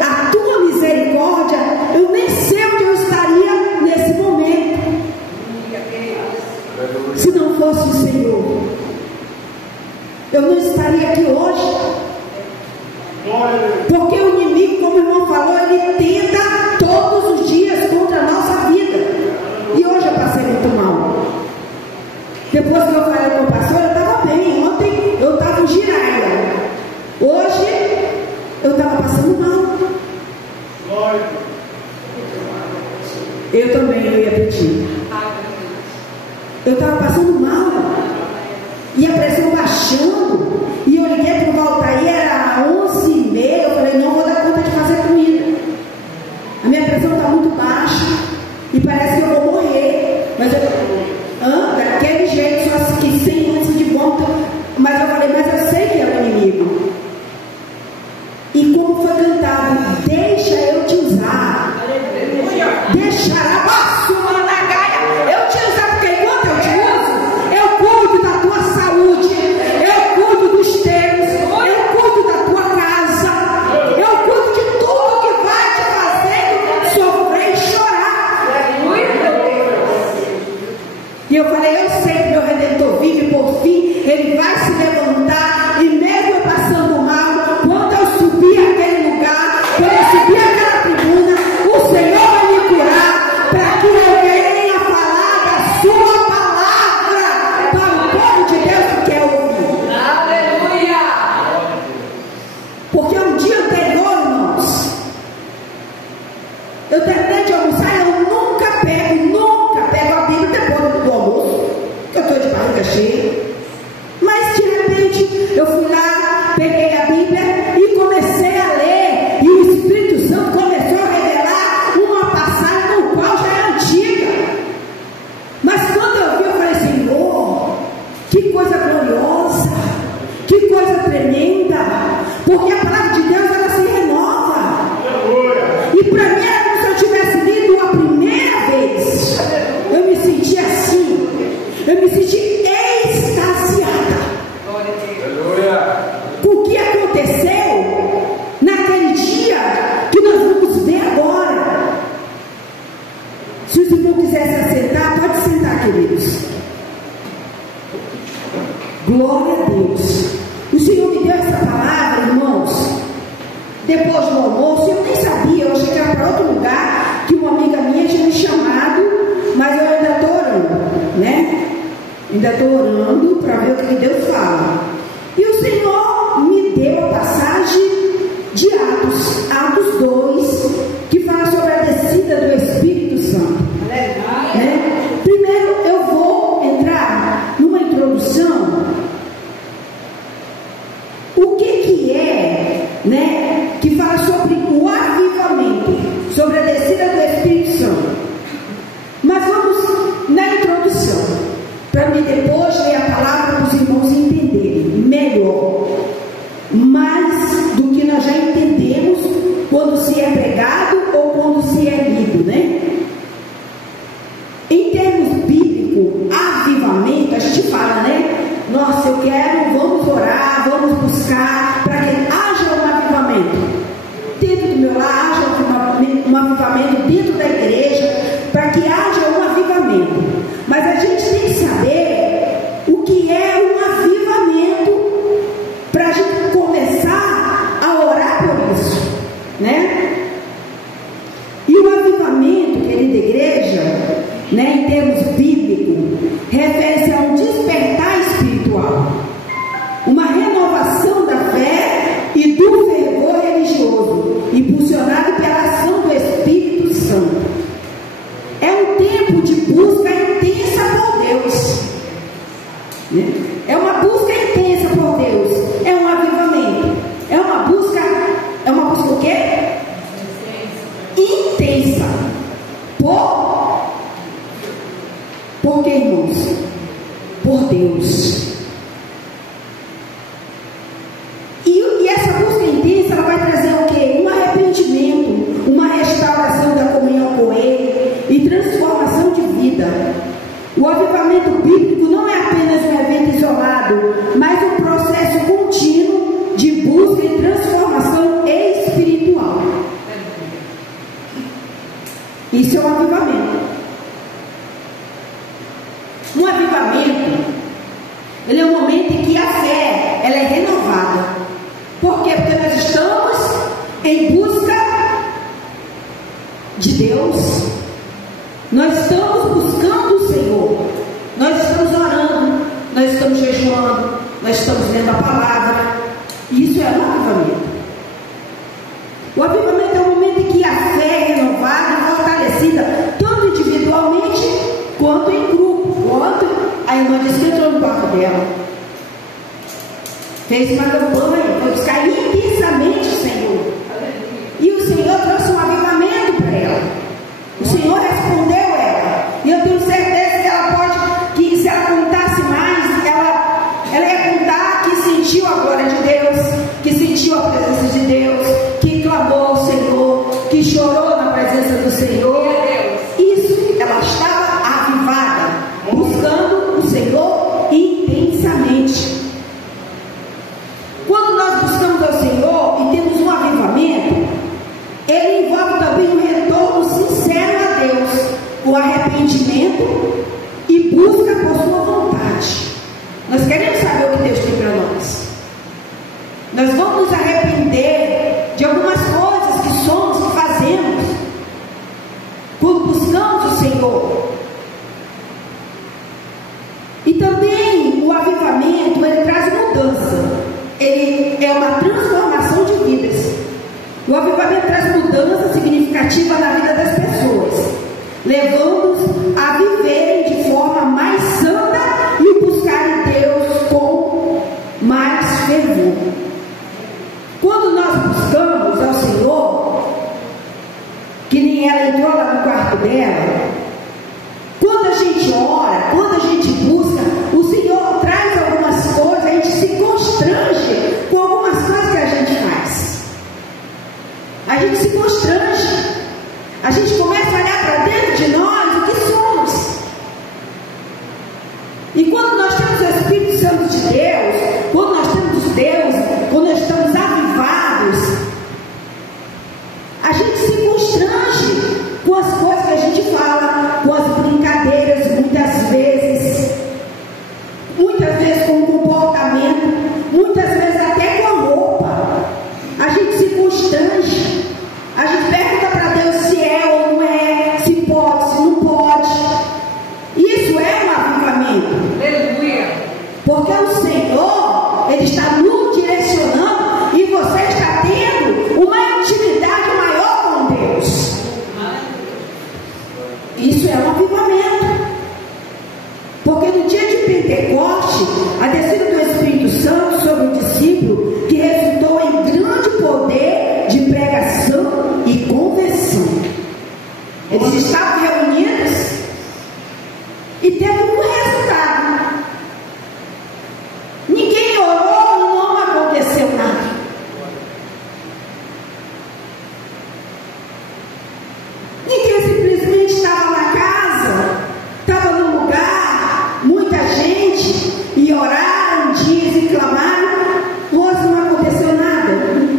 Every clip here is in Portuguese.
a tua misericórdia, eu nem sei onde eu estaria nesse momento, se não fosse o Senhor. Eu não estaria aqui hoje, porque o inimigo, como o irmão falou, ele tenta todos os dias contra a nossa vida. E hoje eu passei muito mal. Depois que eu falei com o pastor, eu estava bem. Ontem eu estava giraia. Hoje eu estava passando mal. Eu também eu ia pedir. Eu estava passando mal. E a pressão baixando. E eu liguei para o Valtair, era 11h30. Eu falei, não vou dar conta de fazer comida. A minha pressão está muito baixa. E parece que eu vou morrer. Mas daquele jeito, só que sem ânsia de vômito. Mas eu falei, mas eu sei que é o inimigo. E como foi cantado, deixa eu te usar. Deixará baixo, managaia. Eu te usar, porque enquanto eu te uso, eu cuido da tua saúde, eu cuido dos teus, eu cuido da tua casa, eu cuido de tudo que vai te fazer sofrer e chorar. E eu falei, eu sei que meu Redentor vive, por fim, ele vai se levantar, e mesmo eu passando mal, quando eu subir aquele lugar, quando eu subir aquela tribuna, o Senhor vai me curar, para que eu venha falar da sua palavra para o povo de Deus que quer ouvir. Aleluia! Porque um dia anterior, irmãos, eu terminei de almoçar e eu nunca pego a Bíblia depois do almoço, que eu estou de barriga cheia. Mas de repente eu fui lá, peguei a Bíblia e comecei a ler, e o Espírito Santo começou a revelar uma passagem no qual já é antiga. Mas quando eu vi, eu falei, Senhor, que coisa gloriosa, que coisa tremenda, porque a palavra de Deus ela se renova. E para mim era como se eu tivesse lido a primeira vez. Eu me senti assim, eu me senti extasiada com o que aconteceu naquele dia que nós vamos ver agora. Se os irmãos quiserem se assentar, pode sentar, queridos. Glória a Deus. O Senhor me deu essa palavra, irmãos, depois do almoço. Eu nem sabia, eu achei que era para outro lugar, que uma amiga minha tinha me chamado, mas eu ainda estou orando, né? Ainda estou orando para ver o que Deus fala. E o Senhor me deu a passagem de Atos 2, que fala sobre a descida do Espírito Santo. Né? Primeiro eu vou entrar numa introdução. O que é, né, que fala sobre o avivamento, sobre a descida do Espírito Santo. Mas vamos na introdução, para mim depois ler a palavra para os irmãos entenderem melhor, mais do que nós já entendemos quando se é pregado Deus, nós estamos buscando o Senhor, nós estamos orando, nós estamos jejuando, nós estamos lendo a palavra. Isso é um avivamento. O avivamento é o momento em que a fé é renovada e fortalecida, tanto individualmente quanto em grupo. Ontem a irmã disse que entrou no quarto dela, fez uma campanha, foi buscar intensamente o Senhor, e o Senhor trouxe um avivamento para ela. O Senhor respondeu ela, e eu tenho certeza que ela pode, que se ela contasse mais, ela ia contar que sentiu a glória de Deus, que sentiu a presença de Deus, que clamou ao Senhor, que chorou na presença do Senhor. Isso, ela estava avivada, buscando o Senhor intensamente. Quando nós buscamos ao Senhor e temos um avivamento, ele envolve também um retorno sincero a Deus, o arrependimento e busca por sua vontade. Nós queremos saber o que Deus tem para nós. Nós vamos nos arrepender de algumas coisas que somos, que fazemos, quando buscamos o Senhor. E também o avivamento, ele traz mudança. Ele é uma transformação de vidas. O avivamento traz mudança significativa na vida das pessoas, levando-os a viverem de forma mais santa e o buscarem Deus com mais fervor. Quando nós buscamos ao Senhor, que nem ela entrou lá no quarto dela, quando a gente ora, quando a gente busca, o Senhor traz algumas coisas, a gente se constrange com algumas coisas que a gente faz. A gente se constrange, a gente começa a olhar para dentro de nós o que somos. E quando nós temos o Espírito Santo de Deus, quando nós temos Deus, quando nós estamos avivados, a gente se constrange com as coisas que a gente fala, com as brincadeiras, muitas vezes com o comportamento, muitas vezes até com a roupa. A gente se constrange, a gente pergunta para Deus se é ou não é, se pode, se não pode. Isso é um avivamento. Aleluia. Porque o Senhor, Ele está nos direcionando e você está tendo uma intimidade maior com Deus. Isso é um avivamento. Porque no dia de Pentecoste, a descida do Espírito Santo sobre o discípulo, que resultou em grande poder de pregação e conversão. Eles estavam reunidos e teve um resultado. Ninguém orou e não aconteceu nada. Ninguém simplesmente estava na casa, estava no lugar, muita gente, e oraram dias e clamaram, mas não aconteceu nada.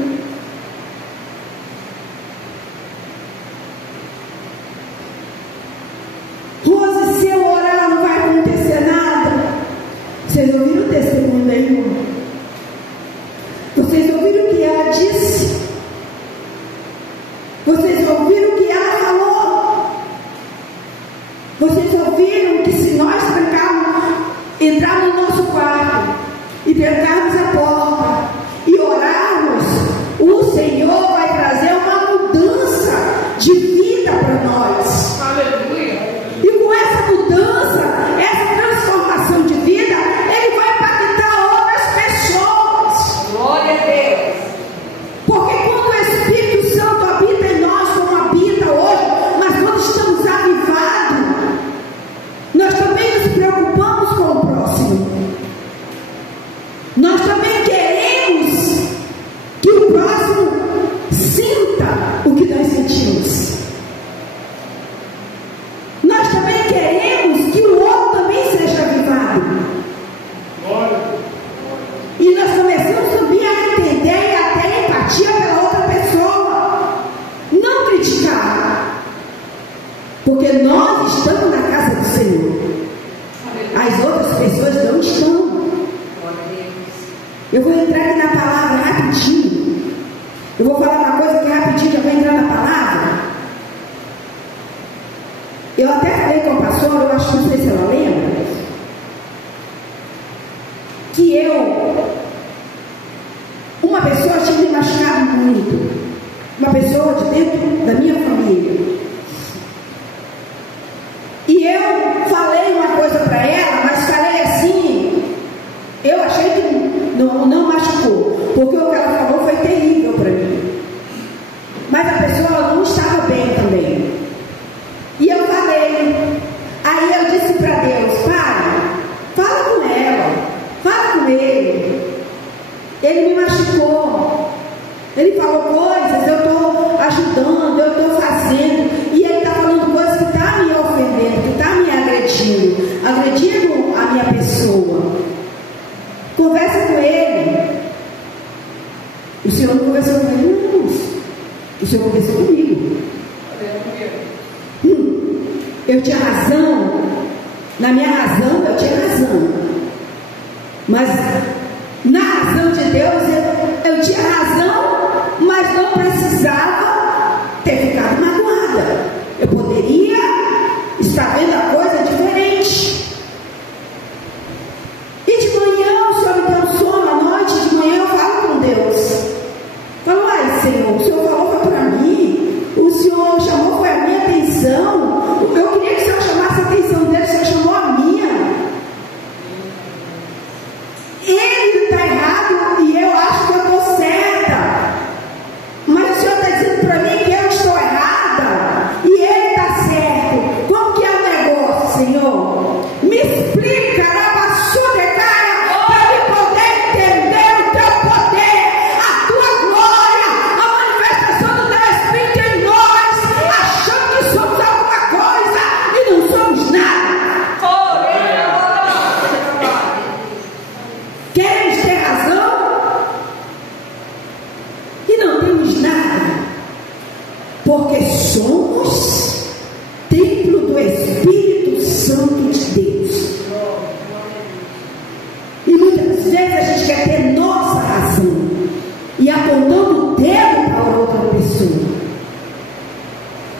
Rose, se eu orar não vai acontecer nada. Vocês ouviram o testemunho da irmã? Vocês ouviram o que ela disse? Vocês ouviram o que ela falou? Vocês ouviram que se nós entrarmos no nosso quarto e trancarmos a porta e orarmos, o Senhor vai trazer uma mudança de vida para nós. Aleluia. E com essa mudança, essa transformação de vida, Ele vai impactar outras pessoas. Glória a Deus. Porque quando o Espírito Santo habita em nós, como habita hoje, mas quando estamos avivados, nós também nos preocupamos com o próximo. Nós também queremos que o próximo sinta o que nós sentimos. Nós também queremos que o outro também seja avivado. E nós começamos também a entender e a ter empatia pela outra pessoa. Não criticar. Porque nós estamos na casa do Senhor. As outras pessoas não estão. Eu vou entrar aqui na palavra rapidinho. Eu vou falar uma coisa que rapidinho já vai entrar na palavra. Sora, eu acho que não sei se ela lembra, que uma pessoa tinha me machucado muito, uma pessoa de dentro da minha família, e eu falei uma coisa para ela, mas falei assim, eu achei que não machucou, porque o que ela falou foi terrível para mim, mas a pessoa não estava bem também, e eu falei, aí eu disse para Deus, Pai, fala com ela, fala com ele me machucou, ele falou coisas, eu estou ajudando, eu estou fazendo, e ele está falando coisas que está me ofendendo, que está me agredindo a minha pessoa. Conversa com ele. O Senhor não conversou com ele, não. O Senhor conversou comigo. Eu tinha razão, na minha razão eu tinha razão, mas na razão de Deus eu tinha razão, mas não precisava ter ficado magoada. Eu poderia estar vendo a coisa diferente. E de manhã o Senhor me deu sono, à noite, de manhã eu falo com Deus. Falo, ai Senhor, o Senhor falou foi para mim, o Senhor chamou foi a minha atenção. Eu queria que o Senhor chamasse a atenção dele, o Senhor chamou a minha. Ele está errado e eu acho que eu estou certa, mas o Senhor está dizendo para mim que eu estou errada e ele está certo. Como que é o negócio, Senhor? Me explica, para eu poder entender o teu poder, a tua glória, a manifestação do teu Espírito em nós, achando que somos alguma coisa e não somos nada. Queremos ter razão e não temos nada, porque somos templo do Espírito Santo de Deus. E muitas vezes a gente quer ter nossa razão e apontando o dedo para outra pessoa.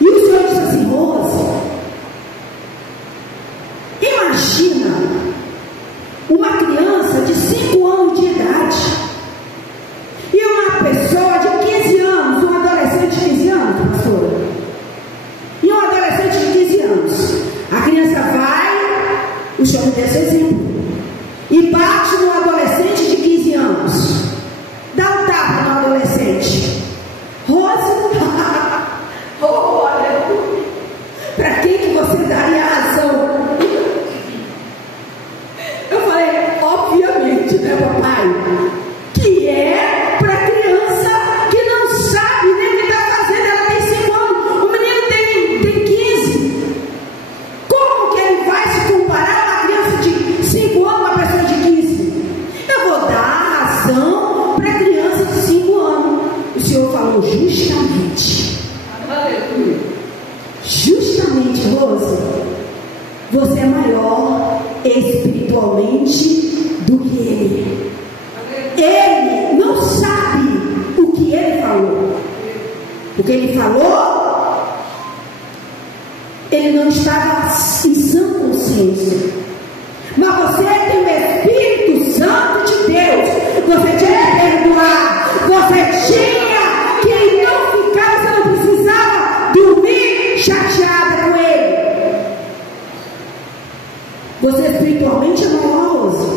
E o Senhor diz assim, Rosa, imagina uma criança de 5 anos de idade e uma pessoa de 15 anos, um adolescente de 15 anos, pastora, e um adolescente de 15 anos. A criança vai, o Senhor me deu esse exemplo, e bate no adolescente de 15 anos, dá um tapa no adolescente. Rosa, oh, aleluia, para quem que você daria a razão? Eu falei, obviamente, né, papai? Que é para criança que não sabe nem o que está fazendo. Ela tem 5 anos, o menino tem 15. Como que ele vai se comparar a uma criança de 5 anos, uma pessoa de 15? Eu vou dar a razão para a criança de 5 anos. O Senhor falou justamente. Justamente, Rosa, você é maior espiritualmente do que ele. Ele não sabe o que ele falou. O que ele falou, ele não estava em sã consciência. Mas você tem o Espírito Santo de Deus. Você tinha que perdoar. Você tinha que não ficar, você não precisava dormir chateada com ele. Você espiritualmente é maior, Rosa.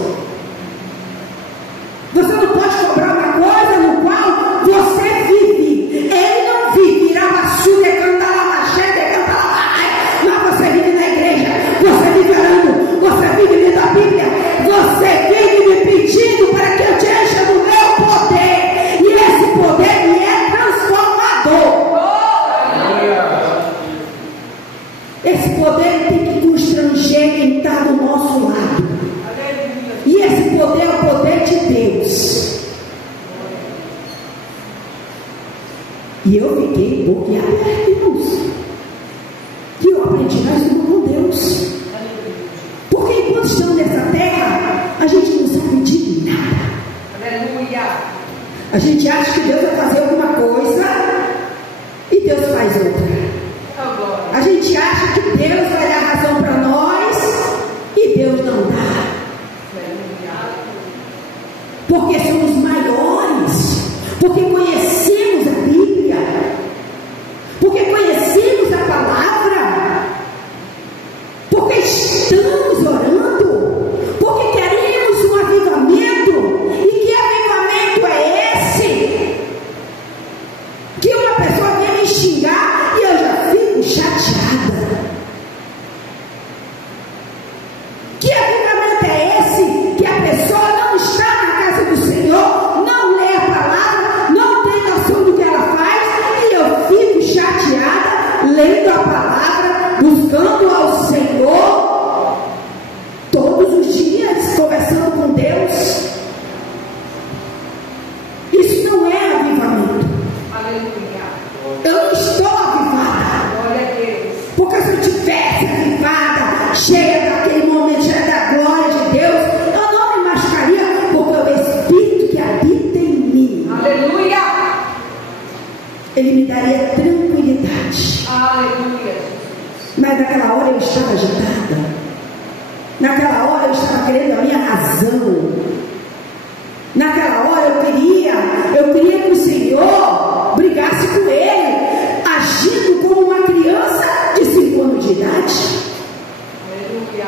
Você não pode cobrar uma coisa no qual você vive. Ele não vive, iramaçuda, canta lá, machete, canta lá, mas você vive na igreja, você vive orando, você vive lendo a Bíblia, você vive me pedindo para que eu te encha do meu poder, e esse poder me é transformador. Esse poder tem que constranger quem está do nosso lado. E esse poder é o poder de Deus. E eu fiquei boquiaberta, irmãos. E eu aprendi mais uma com Deus. Porque enquanto estamos nessa terra, a gente não sabe de nada. Aleluia. A gente acha que Deus vai fazer alguma coisa e Deus faz outra. A gente acha que Deus vai dar razão para nós xingar e eu já fico chateada. Que avivamento é esse? Que a pessoa não está na casa do Senhor, não lê a palavra, não tem noção do que ela faz, e eu fico chateada, lendo a palavra, buscando ao Senhor, todos os dias, conversando com Deus. Isso não é avivamento. Aleluia. Eu não estou avivada. Glória a Deus. Porque se eu tivesse avivada, cheia daquele momento, cheia da glória de Deus, eu não me machucaria, porque o Espírito que habita em mim, Aleluia. ele me daria tranquilidade. Aleluia. Mas naquela hora eu estava agitada. Naquela hora eu estava querendo a minha razão. Naquela hora eu queria que o Senhor brigasse com ele, agindo como uma criança de 5 anos de idade. Aleluia.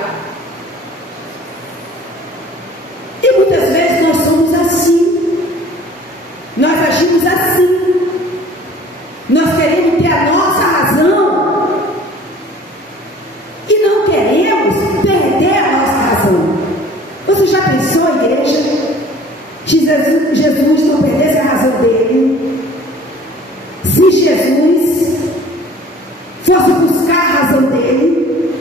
E muitas vezes nós somos assim. Nós agimos assim. Nós queremos ter a nossa razão e não queremos perder a nossa razão. Você já pensou, igreja, se Jesus não perdesse a razão dele? Se Jesus fosse buscar a razão dele,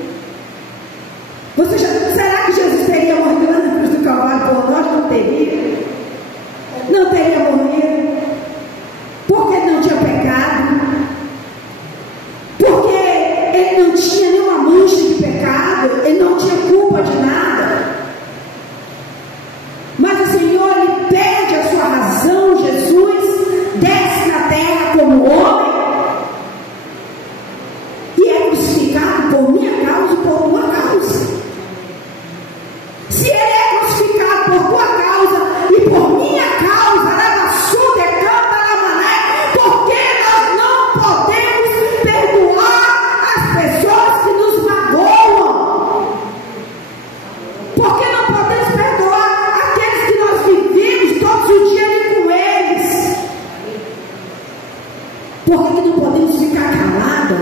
será que Jesus teria morrido lá na cruz do Calvário por nós? Não teria. Não teria morrido. Porque não tinha pecado. Porque ele não tinha nenhuma mancha de pecado. Ele não tinha culpa de nada. Mas o Senhor, ele perde a sua razão. Jesus desce na terra como homem e é crucificado por minha causa e por tua causa. Se ele é crucificado por tua causa e por minha causa, por que nós não podemos perdoar as pessoas que nos magoam? Por que não podemos perdoar aqueles que nós vivemos todos os dias ali com eles? Por que não podemos ficar calada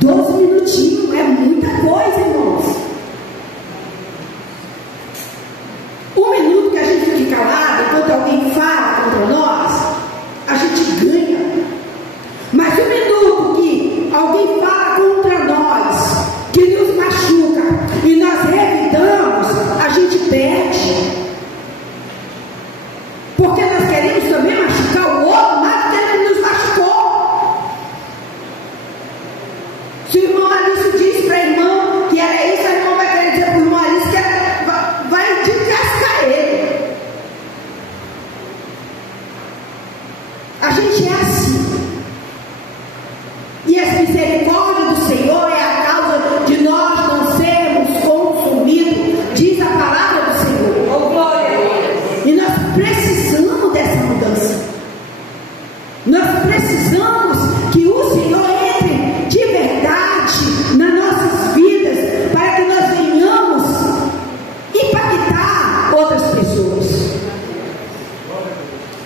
12 minutinhos? É muita coisa, irmãos. 1 minuto que a gente fica calado enquanto alguém fala contra nós, a gente ganha. Mas 1 minuto que alguém fala contra nós, que nos machuca, e nós revidamos, a gente perde. Porque nós queremos também machucar o outro mais do que ele nos machucou. Se o irmão Alice disse para a irmã que era isso, a irmã vai querer dizer para o irmão Alice que vai descascar ele. A gente é assim. E essa misericórdia do Senhor é a causa de nós não sermos consumidos, diz a palavra do Senhor. Oh, glória a Deus. E nós precisamos dessa mudança. Nós precisamos que o Senhor entre de verdade nas nossas vidas, para que nós venhamos impactar outras pessoas.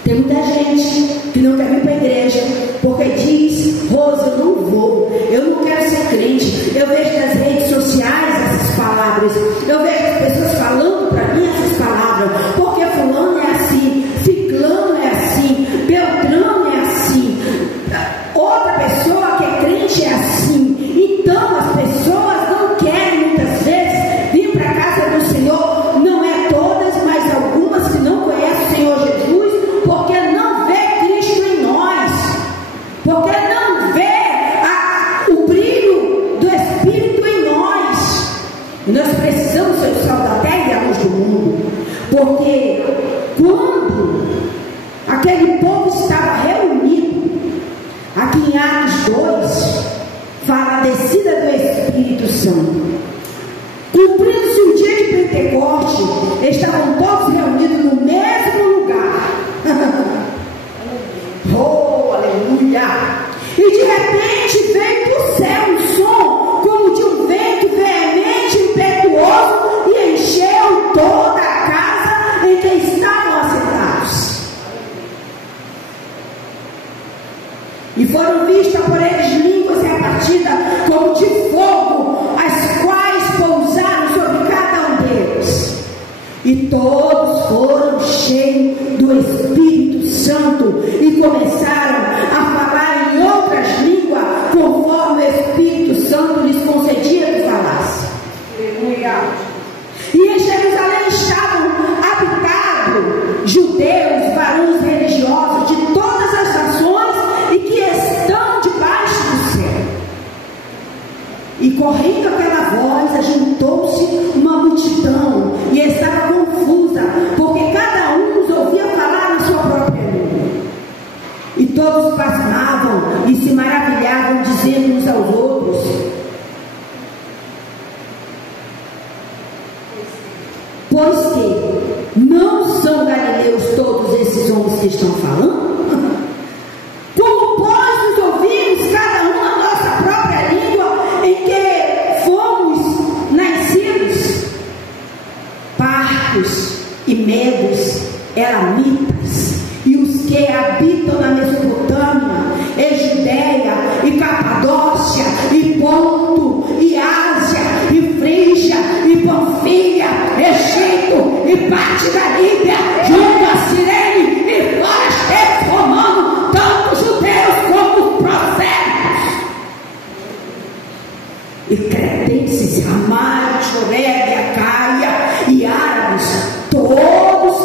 Tem muita gente que não quer vir para a igreja porque diz: Rosa, eu não quero ser crente. Eu vejo nas redes sociais essas palavras, eu vejo as pessoas falando para mim essas palavras, porque fulano é assim, ciclano é assim, beltrano é assim, outra pessoa que é crente é assim. Então as pessoas não querem muitas vezes vir para a casa do Senhor. Não é todas, mas algumas que não conhecem o Senhor Jesus, porque não vê Cristo em nós, porque não vê o brilho do Espírito em nós. Nós precisamos ser o sal da terra e a luz do mundo, porque quando aquele povo estava reunido, aqui em Atos 2, fala a descida do Espírito Santo. Cumprindo-se o dia de Pentecoste, estavam todos reunidos no mesmo lugar. Oh, aleluia! E de repente veio do céu um som como de um vento veemente, impetuoso, e encheu toda a casa em que estavam assentados. E foram vistas por eles línguas repartidas como de fogo, as quais pousaram sobre cada um deles. E todos foram cheios do Espírito Santo e começaram a falar em outras línguas, conforme o Espírito Santo lhes concedia que falasse. E em Jerusalém estavam habitados judeus, varões religiosos de todas as nações e que estão debaixo do céu. E correndo aquela voz, ajuntou-se uma multidão e estava confusa, porque cada um os ouvia falar na sua própria língua. E todos pasmavam e se maravilhavam, dizendo uns aos outros: pois que não são galileus todos esses homens que estão falando? Como, pois, nos ouvimos cada um na nossa própria língua em que fomos nascidos? Partos e medos, elamitas, e os que habitam na Mesopotâmia, e Judéia, e Capadócia, e Ponto, e Ásia, e Frígia, e Panfilha, Egito, e parte da Líbia, junto a Cirene, e forasteiro romano, tanto judeus como prosélitos, e cretenses, Ramá, Jorélia, Caia, e árabes, todos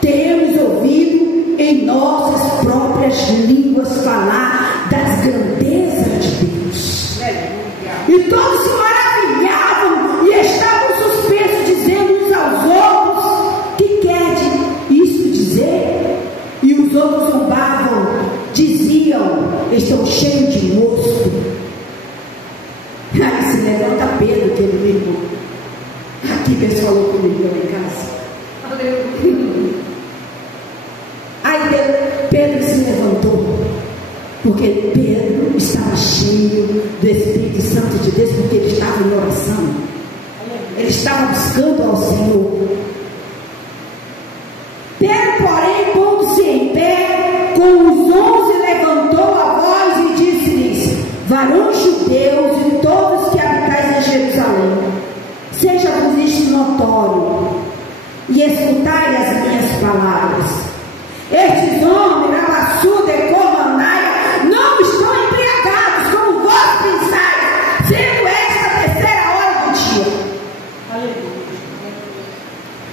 temos ouvido em nossas próprias línguas falar das grandezas de Deus. E todos se maravilhavam e estavam suspensos, dizendo uns aos outros: que quer isso dizer? E os outros zombavam, diziam: estão cheios de mosto. Aí se levanta Pedro, que ele mesmo. Aqui Deus falou comigo lá em casa. Aí Pedro se levantou, porque Pedro estava cheio do Espírito Santo de Deus, porque ele estava em oração, ele estava buscando ao Senhor. Pedro, porém, pondo-se em pé com os 11, levantou a voz e disse-lhes: varões judeus e todos que habitais em Jerusalém, seja-vos isto notório, e escutai as minhas palavras. Estes homens, Rabassuda e Comanaia, não estão embriagados como vós pensais, sendo esta a terceira hora do dia.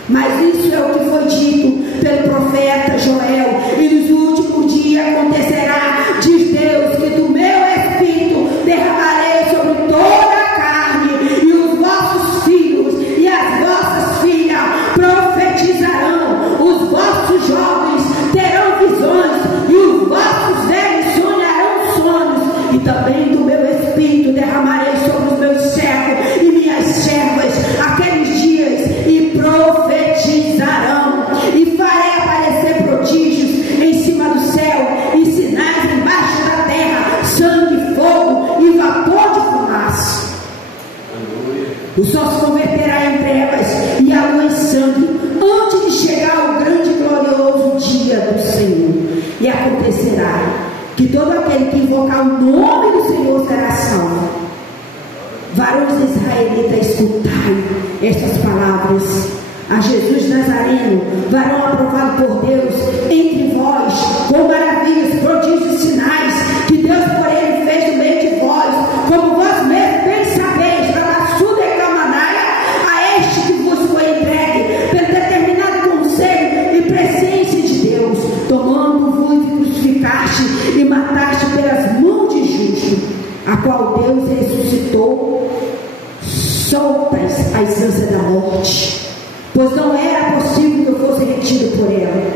Mas isso é o que foi dito pelo profeta Joel: e nos últimos dias acontecerá, diz Deus, que do meu Espírito derramarei sobre toda a carne, e os vossos filhos e as vossas filhas profetizarão, os vossos jovens terão visões, e os vossos velhos sonharão sonhos, e também do meu Espírito derramarei sobre os meus servos e minhas servas aqueles dias, e profetizarão, e farei aparecer prodígios em cima do céu, e sinais embaixo da terra, sangue, fogo e vapor de fumaça. O sol se converterá em trevas e a lua em sangue, antes de chegar o grande e glorioso dia do Senhor. E acontecerá que todo aquele que invocar o nome do Senhor será salvo. Varões israelitas, escutai estas palavras. A Jesus Nazareno, varão aprovado por Deus entre vós, com maravilhas, prodígios e sinais que Deus por ele fez no meio de vós, como vós mesmos bem sabeis, Rabassuda e Camanaia, a este que vos foi entregue pelo determinado conselho e presciência de Deus, tomando-vos e crucificaste e mataste pelas mãos de justo, a qual Deus ressuscitou, soltas as ânsias da morte, pois não era possível que eu fosse retido por ela,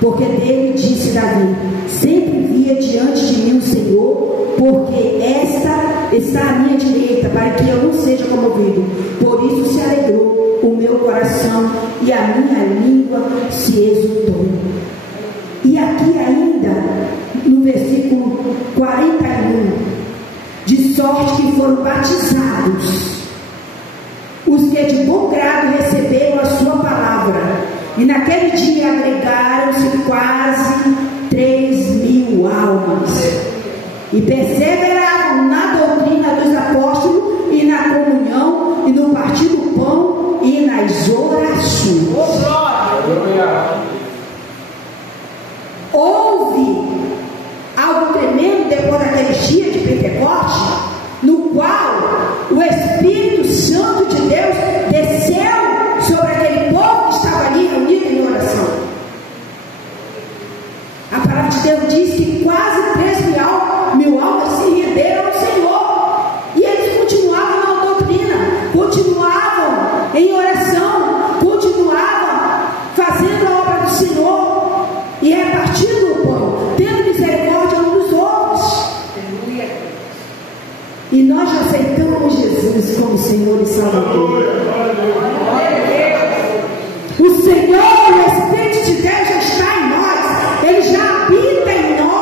porque dele disse Davi: sempre via diante de mim o Senhor, porque esta está à minha direita, para que eu não seja comovido. Por isso se alegrou o meu coração e a minha língua se exultou. E aqui ainda no versículo 41, de sorte que foram batizados os que de bom grado receberam a sua palavra, e naquele dia agregaram-se quase 3.000 almas. e perseveravam na doutrina dos apóstolos e na comunhão e no partir do pão e nas orações. Houve algo tremendo depois daqueles dias de Pentecoste, no qual o Espírito Santo de Deus desceu sobre aquele povo que estava ali reunido em oração. A palavra de Deus diz que quase 3.000 almas se renderam ao Senhor, e eles continuavam na doutrina, continuavam em oração, continuavam fazendo a obra do Senhor e repartindo o pão, tendo misericórdia uns dos outros. E nós já aceitamos Jesus como Senhor e Salvador. O Senhor, o Espírito de Deus já está em nós, Ele já habita em nós.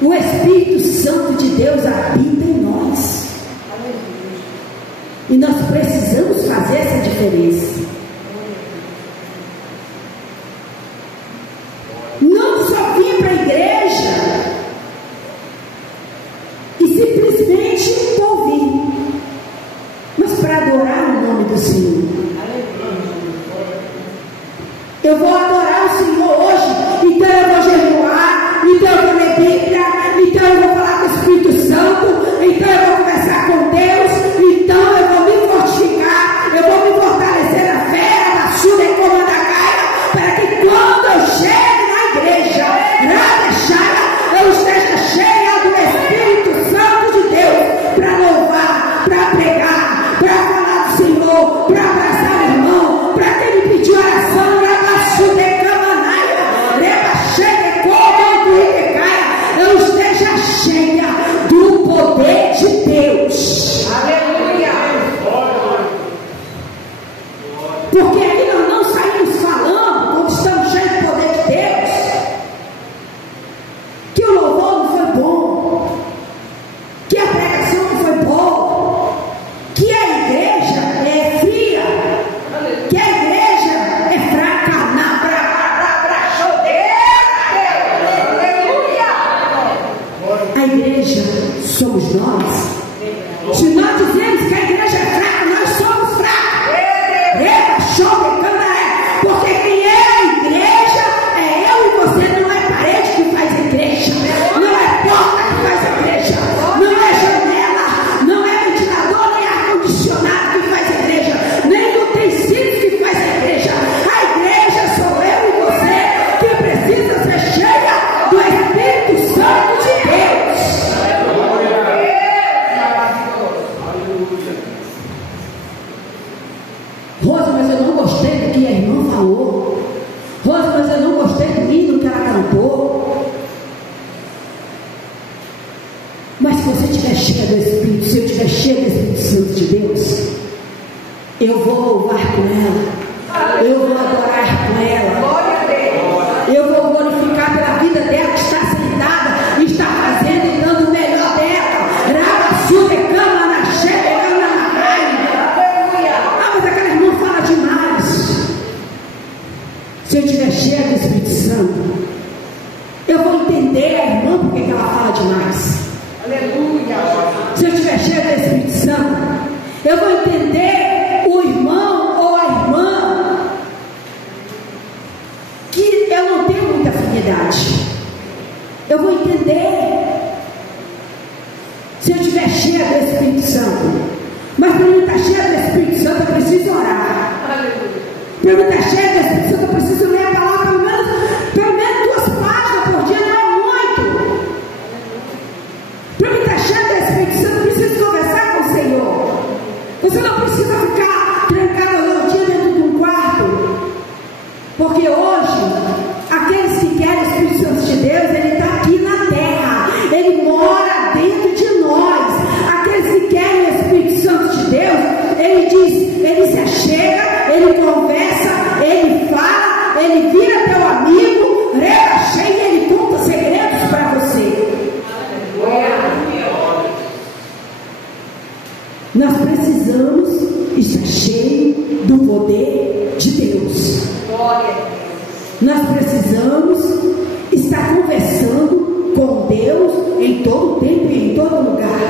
O Espírito Santo de Deus habita em nós. E nós precisamos fazer essa diferença. Não só vir para a igreja e simplesmente ouvir, mas para adorar o nome do Senhor. Eu vou adorar o Senhor hoje, então eu vou jejuar, então eu vou ler Bíblia, então eu vou falar com o Espírito Santo, então eu vou conversar com Deus, então eu vou me fortificar, eu vou me fortalecer na fé, na chuva e como da caia, para que quando eu chego na igreja, eu esteja cheia do Espírito Santo de Deus, para louvar, para pregar, para falar do Senhor, para abraçar o irmão, para que ele pedir oração, eu esteja cheia do poder de Deus. Aleluia. Porque aí nós não saímos falando, quando estamos cheios do poder de Deus, que o louvor não foi bom, que a pregação não foi boa, que a igreja é fria, que a igreja é fraca, a igreja somos nós. Se nós dizemos que a igreja é fraca, nós somos fracos. Porque quem é a igreja é eu e você. Não é parede que faz igreja, não é porta que faz igreja, não é janela, não é ventilador nem ar-condicionado que faz igreja, nem utensílios que faz igreja. A igreja sou eu e você, que precisa ser cheia do Espírito Santo de Deus. Rosa, mas eu não gostei do que a irmã falou. Rosa, mas eu não gostei do hino que ela cantou. Mas se você estiver cheia do Espírito, se eu estiver cheia do Espírito Santo de Deus, eu vou louvar com ela, eu vou adorar com ela, eu vou glorificar pela vida dela que está sentada e está fazendo e dando o melhor dela. Mas aquela irmã fala demais. Se eu estiver cheia do Espírito Santo, eu vou entender a irmã porque ela fala demais. Aleluia. Se eu estiver cheia do Espírito Santo, eu vou entender o irmão ou a irmã que eu não tenho muita afinidade. Eu vou entender. Se eu estiver cheia do Espírito Santo. Mas para eu estar cheia do Espírito Santo, eu preciso orar. Para eu estar cheia do Espírito Santo, eu preciso ler a palavra pelo menos 2 páginas por dia, não é muito. Para eu estar cheia do Espírito Santo, eu preciso conversar com o Senhor. Você não precisa ficar trancado o dia dentro de um quarto. Porque hoje, aqueles que querem o Espírito Santo de Deus, ele está aqui na terra. Ele mora dentro de nós. Aqueles que querem o Espírito Santo de Deus, ele diz, ele se achega, ele conversa, ele fala, ele vira teu amigo, e ele conta segredos para você. Nós precisamos estar cheios do poder de Deus. Nós precisamos todo tempo e em todo lugar.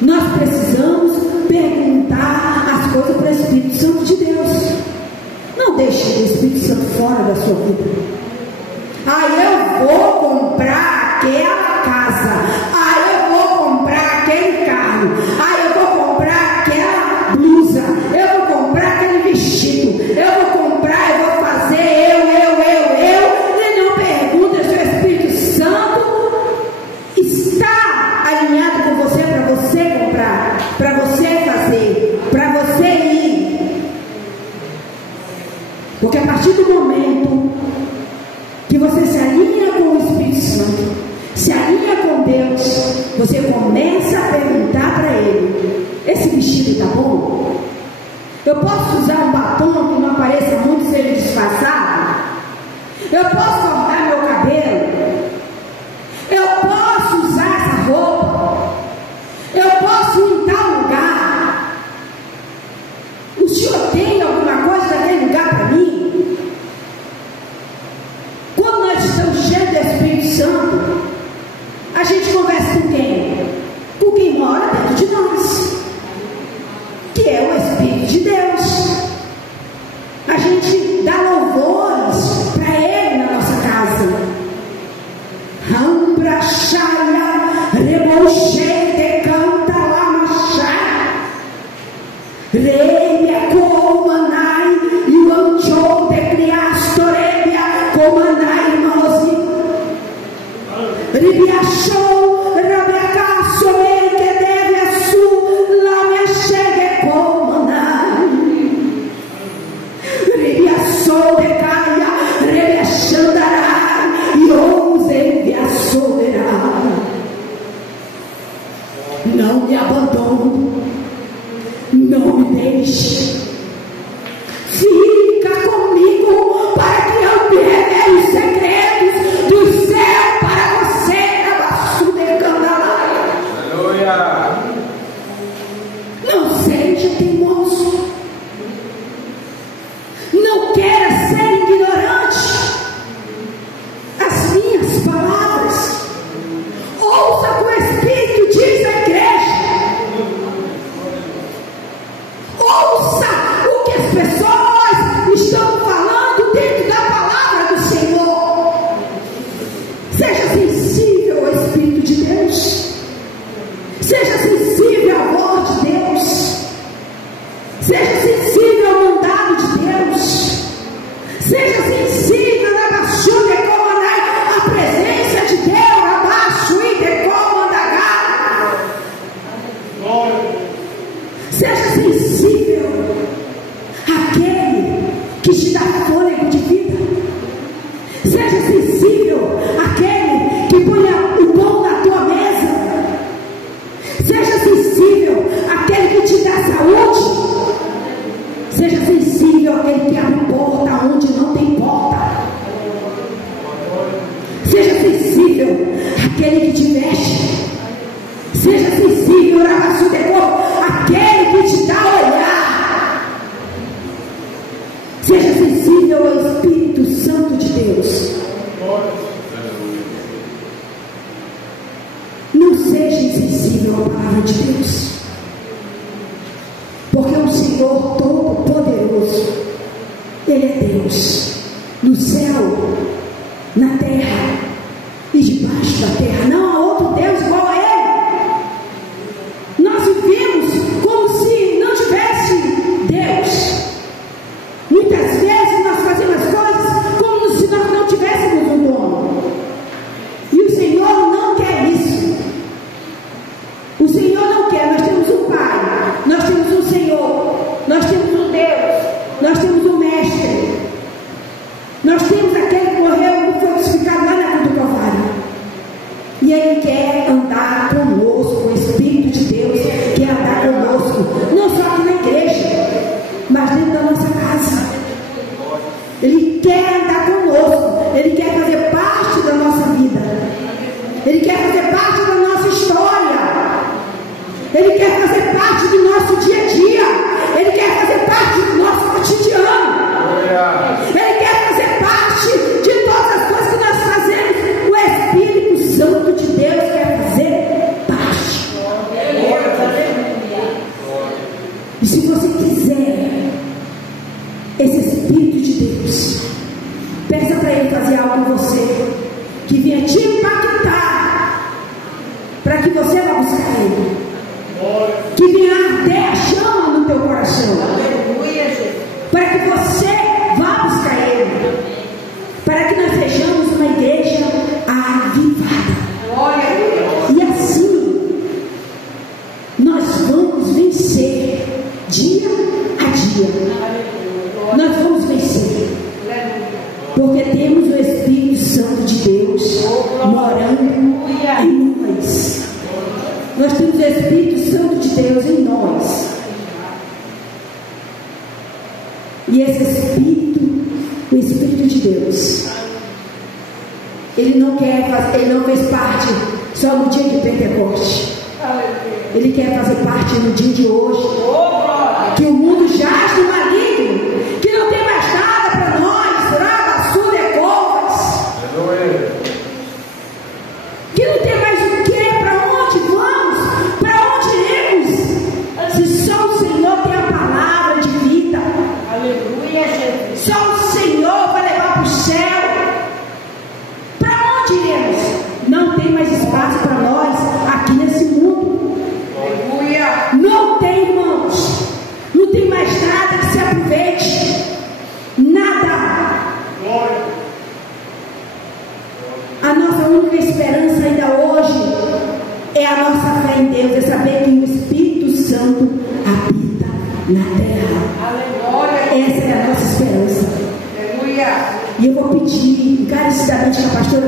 Nós precisamos perguntar as coisas para o Espírito Santo de Deus. Não deixe o Espírito Santo fora da sua vida. Eu vou comprar aquela casa. Eu vou comprar aquele carro. Eu vou comprar aquela blusa. Eu vou comprar aquele vestido. Eu vou comprar, eu vou fazer, E não pergunta se o Espírito Santo está alinhado com você para você comprar, para você fazer, para você ir. Porque a partir do momento que você se alinha com o Espírito Santo, se alinha com Deus, você começa a perguntar para Ele: esse vestido está bom? Eu posso usar um batom que não apareça muito, seja disfarçado? Eu posso cortar meu cabelo? Eu posso usar essa roupa? Eu posso ir em tal lugar? O Senhor tem alguma coisa daquele lugar para mim? Quando nós estamos cheios do Espírito Santo, a gente conversa com quem? Com quem mora dentro de nós, que é o Espírito de Deus. A gente dá louvores para Ele na nossa casa. Rambrachaia, rebochei, decanta, lamachá, reia, comanai, e o anchou, decriastorebia, comanai, mozi, ribiachou, rabiacaço, que deve a su, lá me chegue, comanai, ribiachou, decaia, rebiachandará, e ouse, enviaçoderá. Não me abandone, não me deixe, fica comigo para que eu me revele os segredos do céu para você, abaixo de Candalá. Aleluia. Não seja teimoso, não queira ser ignorante. As minhas palavras, ouça o que o Espírito diz à igreja. Ouça o que as pessoas estão falando dentro da palavra do Senhor. Seja sensível ao Espírito de Deus. Seja sensível à voz de Deus. Seja sensível ao mandado de Deus. Seja sensível à baixura e comandar a presença de Deus abaixo e de comandar. Seja sensível àquele que te dá fôlego de vida. Seja sensível àquele que põe o pão na tua mesa. Seja sensível àquele que te dá saúde. Seja sensível àquele que abre porta onde não tem porta. Seja sensível àquele que te veste. Seja sensível àquele que te dá olhar. Seja sensível ao Espírito Santo de Deus. Não seja insensível à palavra de Deus, porque o Senhor Todo-Poderoso, Ele é Deus no céu, na terra e debaixo da terra. Não há outro Deus igual a Ele. Nós vivemos como se não tivesse Deus. Muitas vezes nós fazemos as coisas como se nós não tivéssemos um dono. E o Senhor não quer isso. O Senhor não quer. Nós que venha te impactar, para que você vá buscar Ele, que venha arder a chama no teu coração, para que você vá buscar Ele, para que nós sejamos uma igreja avivada. E assim nós vamos vencer dia a dia. Nós vamos vencer, porque temos o Espírito Santo de Deus morando em nós. Nós temos o Espírito Santo de Deus em nós. E esse Espírito, o Espírito de Deus, Ele não fez parte só no dia de Pentecoste. Ele quer fazer parte no dia de hoje. Que o mundo jaz do maligno, que não tem mais nada para nós, Rabaçu de Covas, que não tem mais o que, para onde vamos, para onde iremos, se só o Senhor tem a palavra de vida. Aleluia, Jesus. Só o Senhor vai levar para o céu. Para onde iremos? Não tem mais espaço para nós aqui nesse mundo. Aleluia. Não tem, irmãos. Não tem mais nada que se aproveite. Nada. A nossa única esperança ainda hoje é a nossa fé em Deus, é saber que o Espírito Santo habita na terra. Aleluia. Essa é a nossa esperança. Aleluia. E eu vou pedir encarecidamente que a pastora